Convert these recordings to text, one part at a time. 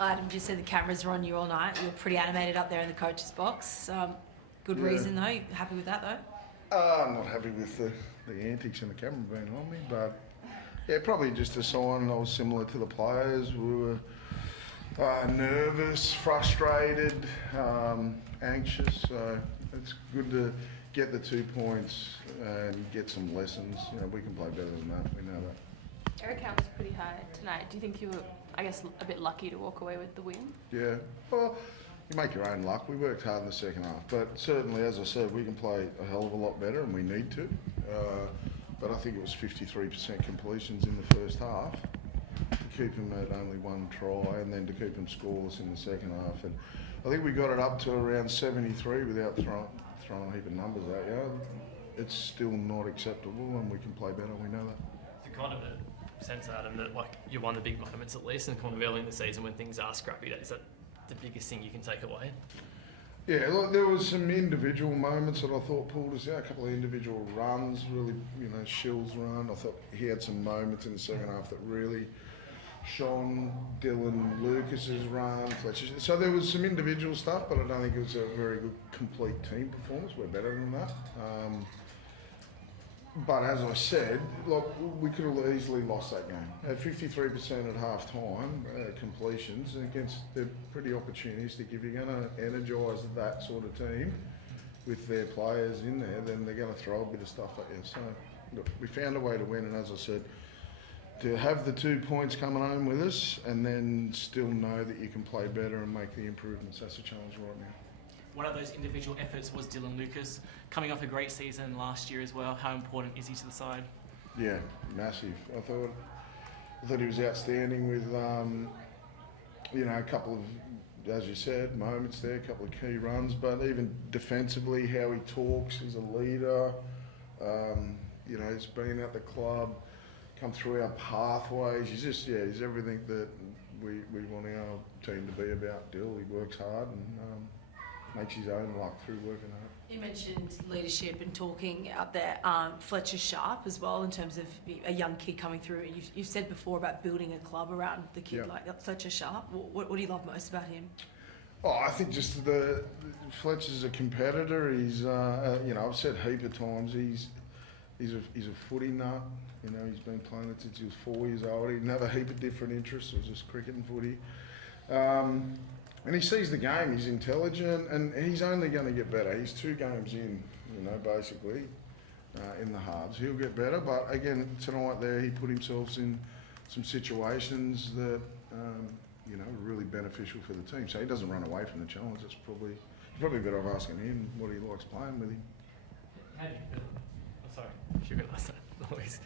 Adam just said the cameras were on you all night. You were pretty animated up there in the coach's box. Good reason though. You happy with that though? I'm not happy with the antics and the camera being on me, but yeah, probably just a sign I was similar to the players. We were nervous, frustrated, anxious. So it's good to get the 2 points and get some lessons. You know, we can play better than that. We know that. Eric Count was pretty high tonight. Do you think you were, I guess, a bit lucky to walk away with the win? Yeah. Well, you make your own luck. We worked hard in the second half, but certainly, as I said, we can play a hell of a lot better, and we need to. But I think it was 53% completions in the first half to keep them at only one try, and then to keep them scoreless in the second half. And I think we got it up to around 73 without throwing a heap of numbers at you. It's still not acceptable, and we can play better. We know that. It's kind of a sense, Adam, that like you won the big moments at least, and kind of early in the season when things are scrappy. Is that the biggest thing you can take away? Yeah, look, there was some individual moments that I thought pulled us out. A couple of individual runs, really, Shill's run. I thought he had some moments in the second half that really shone. Dylan Lucas's run, Fletcher. So there was some individual stuff, but I don't think it was a very good complete team performance. We're better than that. But as I said, look, we could have easily lost that game. At 53% at half time, completions against the pretty opportunistic. If you're going to energise that sort of team with their players in there, then they're going to throw a bit of stuff at you. So, look, we found a way to win, and as I said, to have the 2 points coming home with us and then still know that you can play better and make the improvements, that's the challenge right now. One of those individual efforts was Dylan Lucas, coming off a great season last year as well. How important is he to the side? Yeah, massive. I thought he was outstanding with, a couple of, as you said, moments there, a couple of key runs, but even defensively, how he talks, he's a leader. He's been at the club, come through our pathways. He's everything that we want our team to be about. Dill, he works hard and makes his own luck through working hard. You mentioned leadership and talking out there. Fletcher Sharp as well, in terms of a young kid coming through. You've said before about building a club around the kid like Fletcher Sharp. What do you love most about him? Oh, I think just Fletcher's a competitor. He's I've said a heap of times he's a footy nut. He's been playing it since he was 4 years old. He didn't have a heap of different interests. It was just cricket and footy. And he sees the game, he's intelligent, and he's only going to get better. He's 2 games in, basically, in the halves. He'll get better, but again, tonight there, he put himself in some situations that, are really beneficial for the team. So he doesn't run away from the challenge. It's probably better off asking him what he likes playing with him. How do you feel? Oh, sorry, you're going to ask that. Always.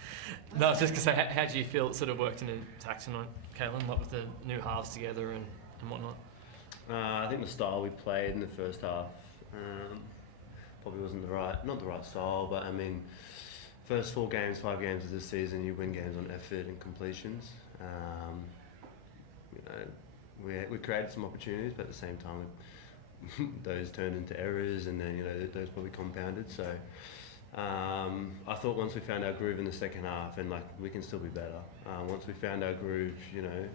No, I was just going to say, how do you feel it sort of worked in attack tonight, Caelan, like with the new halves together and whatnot? I think the style we played in the first half probably wasn't not the right style, but I mean, first 5 games of this season, you win games on effort and completions. We created some opportunities, but at the same time, those turned into errors, and then those probably compounded. So I thought once we found our groove in the second half, and we can still be better. Once we found our groove,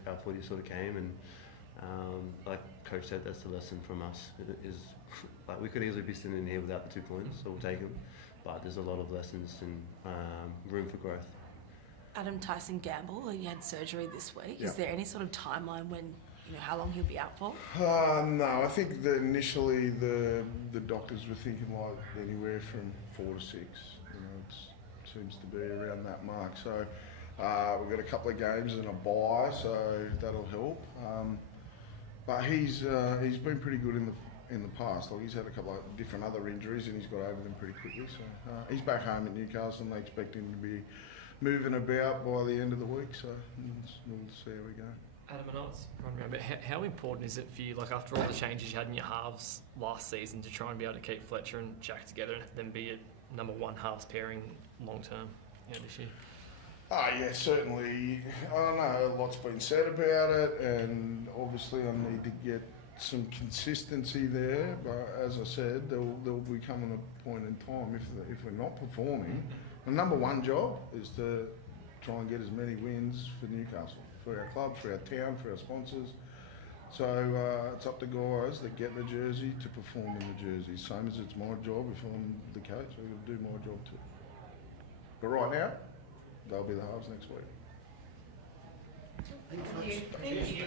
our footy sort of came, and like Coach said, that's the lesson from us. It is we could easily be sitting here without the 2 points, so we'll take them. But there's a lot of lessons and room for growth. Adam Tyson Gamble, he had surgery this week. Is there any sort of timeline when, how long he'll be out for? No, I think that initially the doctors were thinking anywhere from 4 to 6. It seems to be around that mark. So we've got a couple of games and a bye, so that'll help. But he's been pretty good in the past. He's had a couple of different other injuries and he's got over them pretty quickly. So he's back home at Newcastle and they expect him to be moving about by the end of the week. So we'll see how we go. Adam, I know it's running around, but how important is it for you, after all the changes you had in your halves last season, to try and be able to keep Fletcher and Jack together and then be a number 1 halves pairing long term this year? Yeah, certainly. I don't know, a lot's been said about it, and obviously I need to get some consistency there. But as I said, there'll be coming a point in time if we're not performing. The number 1 job is to try and get as many wins for Newcastle, for our club, for our town, for our sponsors. So it's up to guys that get the jersey to perform in the jersey. Same as it's my job if I'm the coach, I've got to do my job too. But right now, they'll be the halves next week. Thank you.